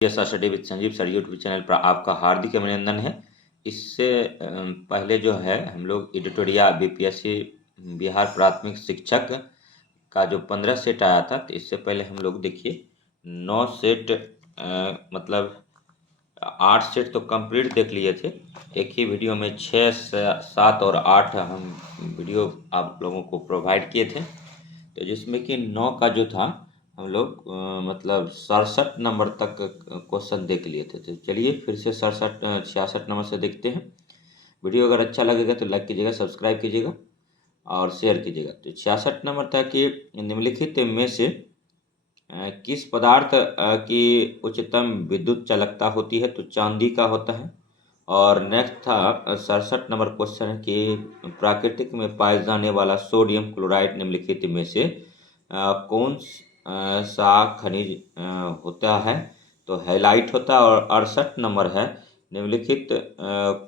Study with Sanjeev sir YouTube channel पर आपका हार्दिक अभिनंदन है। इससे पहले जो है हम लोग एडिटोरिया बीपीएससी बिहार प्राथमिक शिक्षक का जो 15 सेट आया था, तो इससे पहले हम लोग देखिए 9 सेट मतलब 8 सेट तो कंप्लीट देख लिए थे। एक ही वीडियो में 6, 7 और 8 हम वीडियो आप लोगों को प्रोवाइड किए थे, तो जिसमें कि 9 का जो था हम लोग मतलब 67 नंबर तक क्वेश्चन देख लिए थे। तो चलिए फिर से 66 नंबर से देखते हैं। वीडियो अगर अच्छा लगेगा तो लाइक कीजिएगा, सब्सक्राइब कीजिएगा और शेयर कीजिएगा। तो 66 नंबर था कि निम्नलिखित में से किस पदार्थ की उच्चतम विद्युत चालकता होती है, तो चांदी का होता है। और नेक्स्ट था 67 नंबर क्वेश्चन है कि प्राकृतिक में पाए जाने वाला सोडियम क्लोराइड निम्नलिखित में से कौन सा खनिज होता है, तो हैलाइट होता है। और 68 नंबर है निम्नलिखित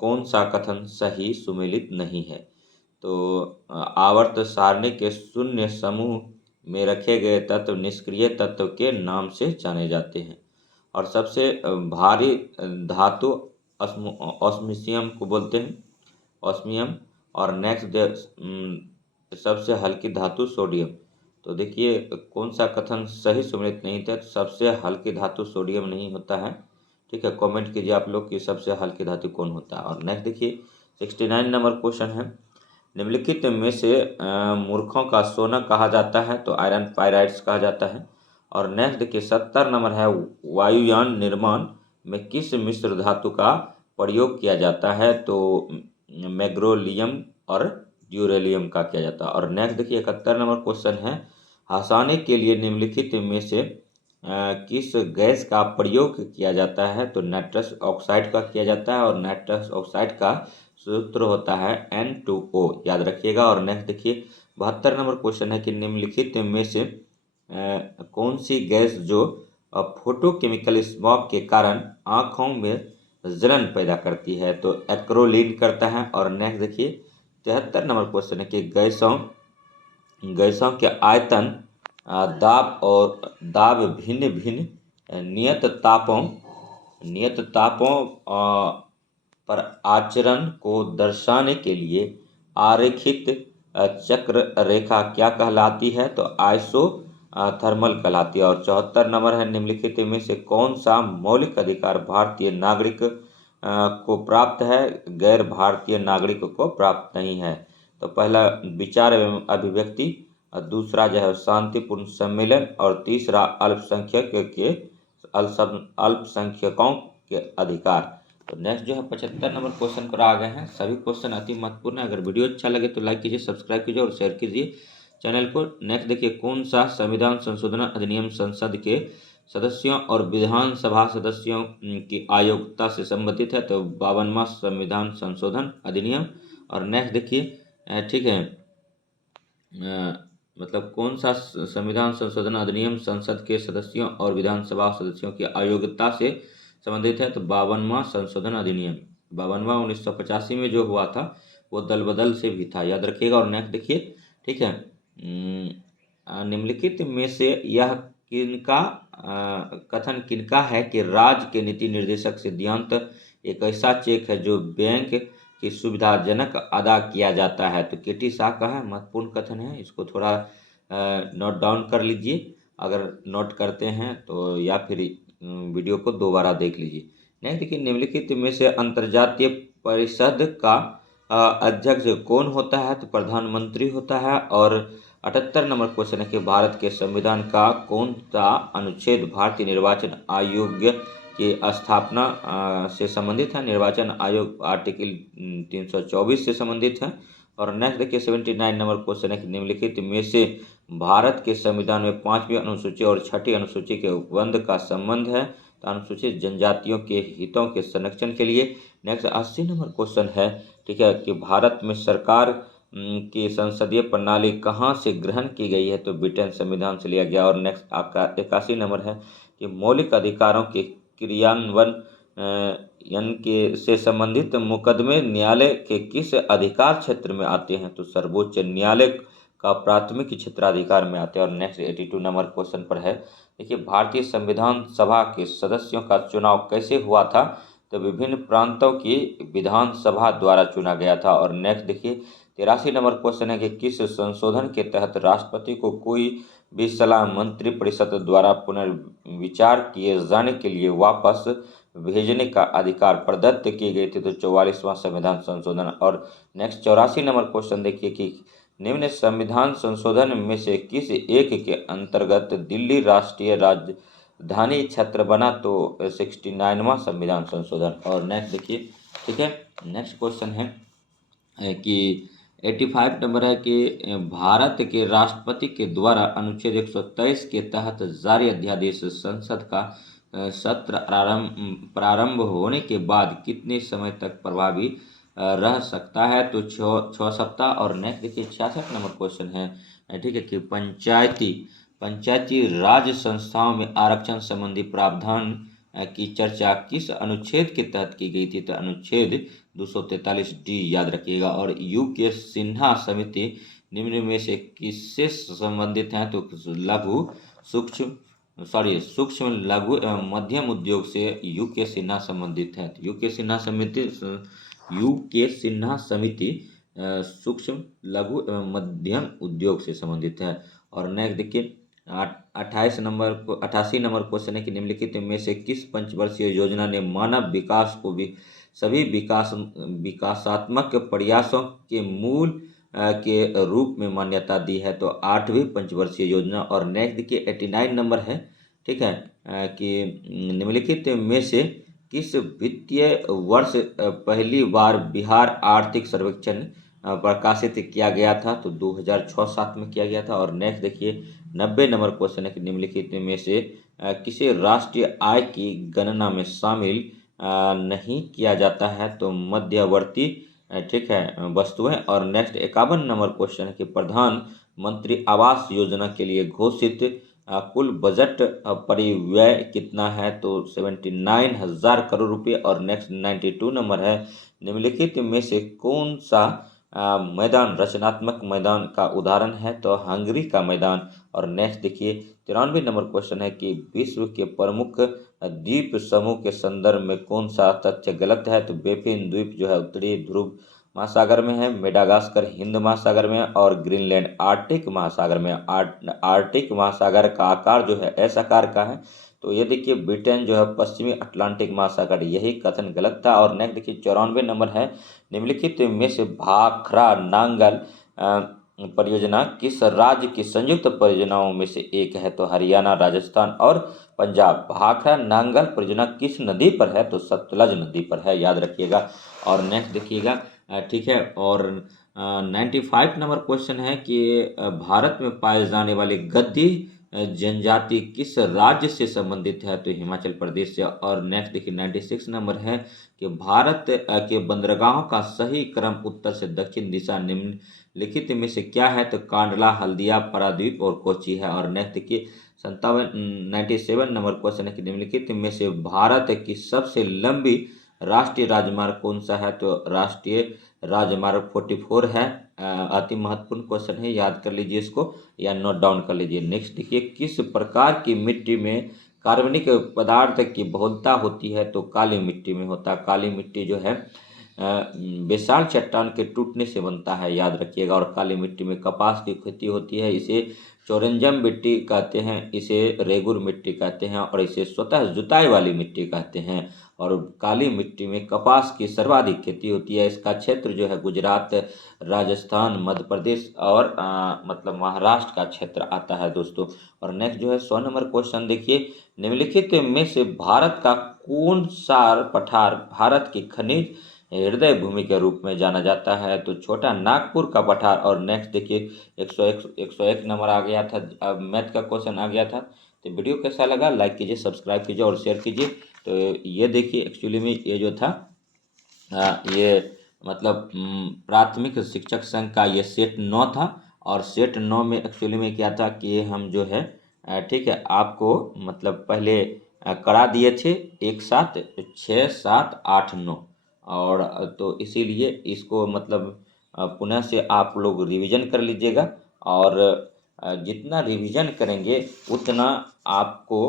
कौन सा कथन सही सुमेलित नहीं है, तो आवर्त सारणी के शून्य समूह में रखे गए तत्व निष्क्रिय तत्व के नाम से जाने जाते हैं। और सबसे भारी धातु ऑस्मियम को बोलते हैं, ऑस्मियम। और नेक्स्ट सबसे हल्की धातु सोडियम। तो देखिए कौन सा कथन सही सुमेलित नहीं था, तो सबसे हल्की धातु सोडियम नहीं होता है। ठीक है, कमेंट कीजिए आप लोग कि सबसे हल्की धातु कौन होता है। और नेक्स्ट देखिए 69 नंबर क्वेश्चन है, निम्नलिखित में से मूर्खों का सोना कहा जाता है, तो आयरन पायराइड्स कहा जाता है। और नेक्स्ट देखिए 70 नंबर है, वायुयान निर्माण में किस मिश्र धातु का प्रयोग किया जाता है, तो मैग्नीशियम और ड्यूरेलियम का किया जाता है। और नेक्स्ट देखिए 71 नंबर क्वेश्चन है, हंसाने के लिए निम्नलिखित में से किस गैस का प्रयोग किया जाता है, तो नाइट्रस ऑक्साइड का किया जाता है। और नाइट्रस ऑक्साइड का सूत्र होता है N2O, याद रखिएगा। और नेक्स्ट देखिए 72 नंबर क्वेश्चन है कि निम्नलिखित में से कौन सी गैस जो फोटोकेमिकल स्मॉग के कारण आँखों में जलन पैदा करती है, तो एक्रोलीन करता है। और नेक्स्ट देखिए 73 नंबर क्वेश्चन है कि गैसों के आयतन, दाब भिन्न भिन्न नियत तापों पर आचरण को दर्शाने के लिए आरेखित चक्र रेखा क्या कहलाती है, तो आइसो थर्मल कहलाती है। और 74 नंबर है, निम्नलिखित में से कौन सा मौलिक अधिकार भारतीय नागरिक को प्राप्त है, गैर भारतीय नागरिक को प्राप्त नहीं है, तो पहला विचार एवं अभिव्यक्ति, दूसरा जो है शांतिपूर्ण सम्मेलन, और तीसरा अल्पसंख्यकों के अधिकार। तो नेक्स्ट जो है 75 नंबर क्वेश्चन पर आ गए हैं। सभी क्वेश्चन अति महत्वपूर्ण है। अगर वीडियो अच्छा लगे तो लाइक कीजिए, सब्सक्राइब कीजिए और शेयर कीजिए चैनल को। नेक्स्ट देखिए कौन सा संविधान संशोधन अधिनियम संसद के सदस्यों और विधानसभा सदस्यों की आयोग्यता से संबंधित है, तो 52वां संविधान संशोधन अधिनियम। और नेक्स्ट देखिए ठीक है मतलब कौन सा संविधान संशोधन अधिनियम संसद के सदस्यों और विधानसभा सदस्यों की अयोग्यता से संबंधित है, तो 52वां संशोधन अधिनियम। 52वां 1985 में जो हुआ था वो दल बदल से भी था, याद रखिएगा। और नेक्स्ट देखिए ठीक है निम्नलिखित में से यह किनका कथन किनका है कि राज्य के नीति निर्देशक सिद्धांत एक ऐसा चेक है जो बैंक की सुविधाजनक अदा किया जाता है, तो केटी शाह का है। महत्वपूर्ण कथन है, इसको थोड़ा नोट डाउन कर लीजिए अगर नोट करते हैं तो, या फिर वीडियो को दोबारा देख लीजिए। नहीं देखिए निम्नलिखित में से अंतर्जातीय परिषद का अध्यक्ष कौन होता है, तो प्रधानमंत्री होता है। और 78 नंबर क्वेश्चन है कि भारत के संविधान का कौन सा अनुच्छेद भारतीय निर्वाचन आयोग की स्थापना से संबंधित है, निर्वाचन आयोग आर्टिकल 324 से संबंधित है। और नेक्स्ट देखिए 79 नंबर क्वेश्चन है कि निम्नलिखित में से भारत के संविधान में 5वीं अनुसूची और 6ठी अनुसूची के उपबंध का संबंध है, तो अनुसूचित जनजातियों के हितों के संरक्षण के लिए। नेक्स्ट 80 नंबर क्वेश्चन है ठीक है कि भारत में सरकार की संसदीय प्रणाली कहाँ से ग्रहण की गई है, तो ब्रिटेन संविधान से लिया गया। और नेक्स्ट 81 नंबर है कि मौलिक अधिकारों के क्रियान्वयन के से संबंधित मुकदमे न्यायालय के किस अधिकार क्षेत्र में आते हैं, तो सर्वोच्च न्यायालय का प्राथमिक क्षेत्राधिकार में आते हैं। और नेक्स्ट 82 नंबर क्वेश्चन पर है, देखिए भारतीय संविधान सभा के सदस्यों का चुनाव कैसे हुआ था? तो विभिन्न प्रांतों की विधानसभा द्वारा चुना गया था। और नेक्स्ट देखिए 83 नंबर क्वेश्चन है कि किस संशोधन के तहत राष्ट्रपति को कोई भी सलाह मंत्रिपरिषद द्वारा पुनर्विचार किए जाने के लिए वापस भेजने का अधिकार प्रदत्त किए गए थे? तो 44वां संविधान संशोधन। और नेक्स्ट 84 नंबर क्वेश्चन देखिए कि निम्न संविधान संशोधन में से किस एक के अंतर्गत दिल्ली राष्ट्रीय राजधानी क्षेत्र बना? तो 69वां संविधान संशोधन। और नेक्स्ट देखिए, ठीक है, नेक्स्ट क्वेश्चन है कि 85 नंबर है कि भारत के राष्ट्रपति के द्वारा अनुच्छेद 123 के तहत जारी अध्यादेश संसद का सत्र प्रारंभ होने के बाद कितने समय तक प्रभावी रह सकता है? तो 6 सप्ताह। और नेक्स्ट देखिए 66 नंबर क्वेश्चन है, ठीक है, कि पंचायती राज संस्थाओं में आरक्षण संबंधी प्रावधान की चर्चा किस अनुच्छेद के तहत की गई थी? तो अनुच्छेद 243D याद रखिएगा। और यूके सिन्हा समिति निम्न में से किससे संबंधित है? तो सूक्ष्म लघु एवं मध्यम उद्योग से यूके सिन्हा संबंधित है। यूके सिन्हा समिति सूक्ष्म लघु एवं मध्यम उद्योग से संबंधित है। और नेक्स्ट देखिए 88 नंबर क्वेश्चन है कि निम्नलिखित में से किस पंचवर्षीय योजना ने मानव विकास को भी सभी विकासात्मक प्रयासों के मूल के रूप में मान्यता दी है? तो 8वीं पंचवर्षीय योजना। और नेक्स्ट देखिए 89 नंबर है, ठीक है, कि निम्नलिखित में से किस वित्तीय वर्ष पहली बार बिहार आर्थिक सर्वेक्षण प्रकाशित किया गया था? तो 2006-07 में किया गया था। और नेक्स्ट देखिए 90 नंबर क्वेश्चन है कि निम्नलिखित में से किसे राष्ट्रीय आय की गणना में शामिल नहीं किया जाता है? तो मध्यवर्ती, ठीक है, वस्तुएं। और नेक्स्ट 51 नंबर क्वेश्चन है कि प्रधानमंत्री आवास योजना के लिए घोषित कुल बजट परिव्यय कितना है? तो 79,000 करोड़ रुपये। और नेक्स्ट 92 नंबर है, निम्नलिखित में से कौन सा मैदान रचनात्मक मैदान का उदाहरण है? तो हंगरी का मैदान। और नेक्स्ट देखिए 93 नंबर क्वेश्चन है कि विश्व के प्रमुख द्वीप समूह के संदर्भ में कौन सा तथ्य गलत है? तो बेफिन द्वीप जो है उत्तरी ध्रुव महासागर में है, मेडागास्कर हिंद महासागर में है, और ग्रीनलैंड आर्कटिक महासागर में। आर्कटिक महासागर का आकार जो है एस आकार का है। तो ये देखिए ब्रिटेन जो है पश्चिमी अटलांटिक महासागर, यही कथन गलत था। और नेक्स्ट देखिए 94 नंबर है, निम्नलिखित में से भाखड़ा नांगल परियोजना किस राज्य की संयुक्त परियोजनाओं में से एक है? तो हरियाणा, राजस्थान और पंजाब। भाखड़ा नांगल परियोजना किस नदी पर है? तो सतलज नदी पर है, याद रखिएगा। और नेक्स्ट देखिएगा, ठीक है, और 95 नंबर क्वेश्चन है कि भारत में पाए जाने वाले गद्दी जनजाति किस राज्य से संबंधित है? तो हिमाचल प्रदेश से। और नेक्स्ट देखिए 96 नंबर है कि भारत के बंदरगाहों का सही क्रम उत्तर से दक्षिण दिशा निम्नलिखित में से क्या है? तो कांडला, हल्दिया, पारादीप और कोची है। और नेक्स्ट देखिए 97 नंबर क्वेश्चन है कि निम्नलिखित में से भारत की सबसे लंबी राष्ट्रीय राजमार्ग कौन सा है? तो राष्ट्रीय राजमार्ग 44 है। अति महत्वपूर्ण क्वेश्चन है, याद कर लीजिए इसको या नोट डाउन कर लीजिए। नेक्स्ट देखिए किस प्रकार की मिट्टी में कार्बनिक पदार्थ की बहुलता होती है? तो काली मिट्टी में होता है। काली मिट्टी जो है विशाल चट्टान के टूटने से बनता है, याद रखिएगा। और काली मिट्टी में कपास की खेती होती है, इसे चोरंजम मिट्टी कहते हैं, इसे रेगुर मिट्टी कहते हैं, और इसे स्वतः जुताई वाली मिट्टी कहते हैं। और काली मिट्टी में कपास की सर्वाधिक खेती होती है। इसका क्षेत्र जो है गुजरात, राजस्थान, मध्य प्रदेश और मतलब महाराष्ट्र का क्षेत्र आता है दोस्तों। और नेक्स्ट जो है 100 नंबर क्वेश्चन देखिए, निम्नलिखित में से भारत का कौन सा पठार भारत की खनिज हृदय भूमि के रूप में जाना जाता है? तो छोटा नागपुर का पठार। और नेक्स्ट देखिए 101 नंबर आ गया था, अब मैथ का क्वेश्चन आ गया था। तो वीडियो कैसा लगा लाइक कीजिए, सब्सक्राइब कीजिए और शेयर कीजिए। तो ये देखिए एक्चुअली में ये जो था ये मतलब प्राथमिक शिक्षक संघ का ये सेट 9 था। और सेट 9 में एक्चुअली में क्या था कि हम जो है ठीक है आपको मतलब पहले करा दिए थे एक साथ 6, 7, 8, 9। और तो इसीलिए इसको मतलब पुनः से आप लोग रिवीजन कर लीजिएगा और जितना रिवीजन करेंगे उतना आपको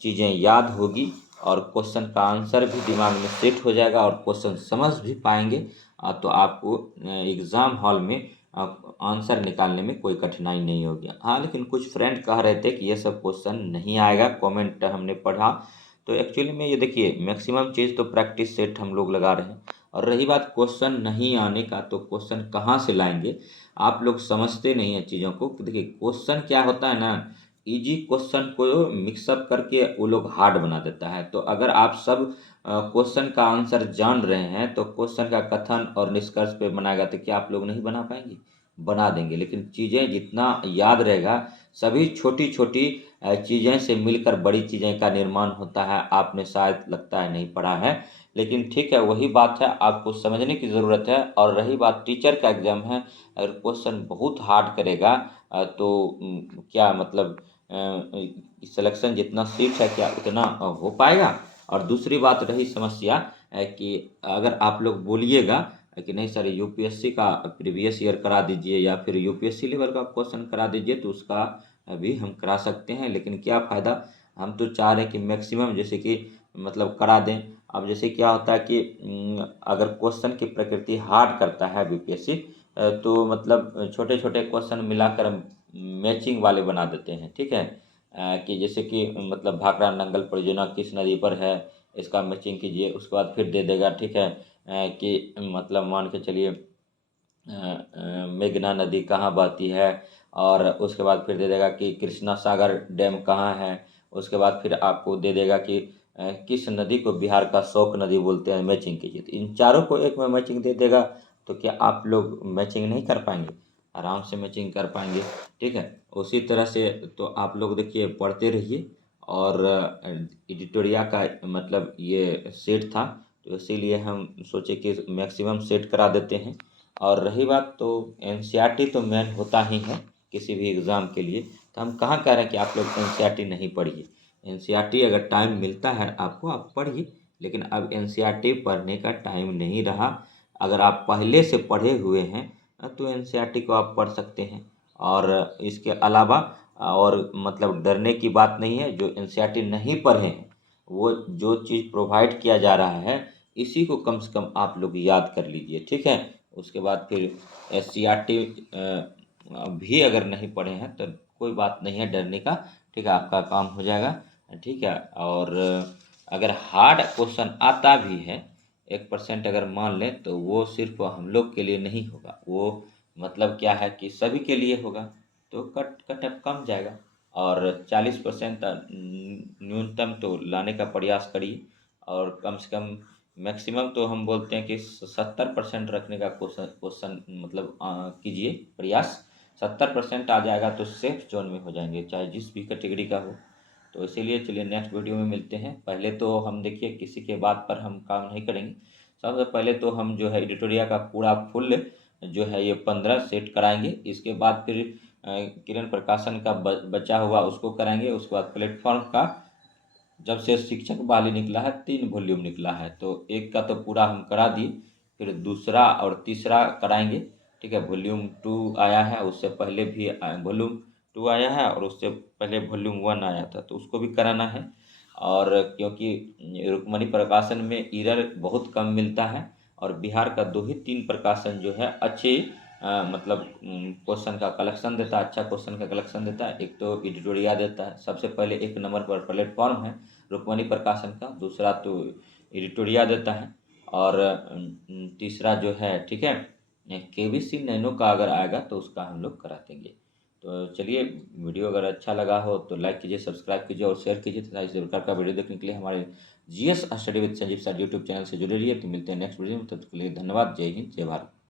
चीज़ें याद होगी और क्वेश्चन का आंसर भी दिमाग में सेट हो जाएगा और क्वेश्चन समझ भी पाएंगे। तो आपको एग्ज़ाम हॉल में आंसर निकालने में कोई कठिनाई नहीं होगी। हाँ, लेकिन कुछ फ्रेंड कह रहे थे कि ये सब क्वेश्चन नहीं आएगा, कमेंट हमने पढ़ा। तो एक्चुअली में ये देखिए, मैक्सिमम चीज़ तो प्रैक्टिस सेट हम लोग लगा रहे हैं। और रही बात क्वेश्चन नहीं आने का, तो क्वेश्चन कहाँ से लाएंगे? आप लोग समझते नहीं हैं चीज़ों को। देखिए, क्वेश्चन क्या होता है ना, इजी क्वेश्चन को मिक्सअप करके वो लोग हार्ड बना देता है। तो अगर आप सब क्वेश्चन का आंसर जान रहे हैं तो क्वेश्चन का कथन और निष्कर्ष पे बनाएगा, तो क्या आप लोग नहीं बना पाएंगे? बना देंगे। लेकिन चीज़ें जितना याद रहेगा, सभी छोटी छोटी चीज़ें से मिलकर बड़ी चीज़ें का निर्माण होता है। आपने शायद लगता है नहीं पढ़ा है, लेकिन ठीक है, वही बात है, आपको समझने की ज़रूरत है। और रही बात टीचर का एग्ज़ाम है, अगर क्वेश्चन बहुत हार्ड करेगा तो क्या मतलब सिलेक्शन जितना सीट है क्या उतना हो पाएगा? और दूसरी बात रही समस्या कि अगर आप लोग बोलिएगा कि नहीं सर यूपीएससी का प्रीवियस ईयर करा दीजिए या फिर यूपीएससी लेवल का क्वेश्चन करा दीजिए, तो उसका भी हम करा सकते हैं। लेकिन क्या फ़ायदा? हम तो चाह रहे हैं कि मैक्सिमम जैसे कि मतलब करा दें। अब जैसे क्या होता है कि अगर क्वेश्चन की प्रकृति हार्ड करता है बीपीएससी, तो मतलब छोटे छोटे क्वेश्चन मिलाकर मैचिंग वाले बना देते हैं, ठीक है। कि जैसे कि मतलब भाखड़ा नंगल परियोजना किस नदी पर है, इसका मैचिंग कीजिए। उसके बाद फिर दे देगा, ठीक है, कि मतलब मान के चलिए मेघना नदी कहाँ बहती है, और उसके बाद फिर दे देगा कि कृष्णा सागर डैम कहाँ है। उसके बाद फिर आपको दे देगा कि किस नदी को बिहार का शोक नदी बोलते हैं, मैचिंग कीजिए। तो इन चारों को एक में मैचिंग दे देगा, तो क्या आप लोग मैचिंग नहीं कर पाएंगे? आराम से मैचिंग कर पाएंगे, ठीक है। उसी तरह से तो आप लोग देखिए पढ़ते रहिए। और एडिटोरिया का मतलब ये सेट था, तो इसीलिए हम सोचे कि मैक्सिमम सेट करा देते हैं। और रही बात तो एनसीईआरटी तो मेन होता ही है किसी भी एग्ज़ाम के लिए। तो हम कहाँ कह रहे हैं कि आप लोग एनसीईआरटी नहीं पढ़िए। एनसीईआरटी अगर टाइम मिलता है आपको, आप पढ़िए। लेकिन अब एनसीईआरटी पढ़ने का टाइम नहीं रहा। अगर आप पहले से पढ़े हुए हैं तो एनसीईआरटी को आप पढ़ सकते हैं। और इसके अलावा और मतलब डरने की बात नहीं है। जो एनसीईआरटी नहीं पढ़े हैं, वो जो चीज़ प्रोवाइड किया जा रहा है, इसी को कम से कम आप लोग याद कर लीजिए, ठीक है। उसके बाद फिर एससीईआरटी भी अगर नहीं पढ़े हैं तो कोई बात नहीं है डरने का, ठीक है, आपका काम हो जाएगा, ठीक है। और अगर हार्ड क्वेश्चन आता भी है 1% अगर मान लें, तो वो सिर्फ हम लोग के लिए नहीं होगा, वो मतलब क्या है कि सभी के लिए होगा। तो कट ऑफ कम जाएगा। और 40% न्यूनतम तो लाने का प्रयास करिए। और कम से कम मैक्सिमम तो हम बोलते हैं कि 70% रखने का क्वेश्चन क्वेश्चन मतलब कीजिए प्रयास। 70% आ जाएगा तो सेफ जोन में हो जाएंगे, चाहे जिस भी कैटेगरी का हो। तो इसीलिए चलिए नेक्स्ट वीडियो में मिलते हैं। पहले तो हम देखिए किसी के बात पर हम काम नहीं करेंगे। सबसे पहले तो हम जो है एडिटोरिया का पूरा फुल जो है ये 15 सेट कराएंगे। इसके बाद फिर किरण प्रकाशन का बचा हुआ उसको कराएंगे। उसके बाद प्लेटफॉर्म का जब से शिक्षक बहाली निकला है 3 वॉल्यूम निकला है, तो एक का तो पूरा हम करा दिए। फिर दूसरा और तीसरा कराएंगे, ठीक है। वॉल्यूम 2 आया है, उससे पहले भी वॉल्यूम 2 आया है, और उससे पहले वॉल्यूम 1 आया था, तो उसको भी कराना है। और क्योंकि रुक्मणी प्रकाशन में एरर बहुत कम मिलता है, और बिहार का 2 ही 3 प्रकाशन जो है अच्छे मतलब क्वेश्चन का कलेक्शन देता है, अच्छा क्वेश्चन का कलेक्शन देता है। एक तो एडिटोरिया देता है, सबसे पहले 1 नंबर पर प्लेटफॉर्म है रुक्मणी प्रकाशन का। दूसरा तो एडिटोरिया देता है। और तीसरा जो है, ठीक है, केबीसी नैनो का अगर आएगा तो उसका हम लोग करा देंगे। तो चलिए, वीडियो अगर अच्छा लगा हो तो लाइक कीजिए, सब्सक्राइब कीजिए और शेयर कीजिए तथा इस प्रकार का वीडियो देखने के लिए हमारे GS study with Sanjeev sir YouTube channel से जुड़े रहिए। तो मिलते हैं नेक्स्ट वीडियो में, तब तक के लिए धन्यवाद। जय हिंद, जय भारत।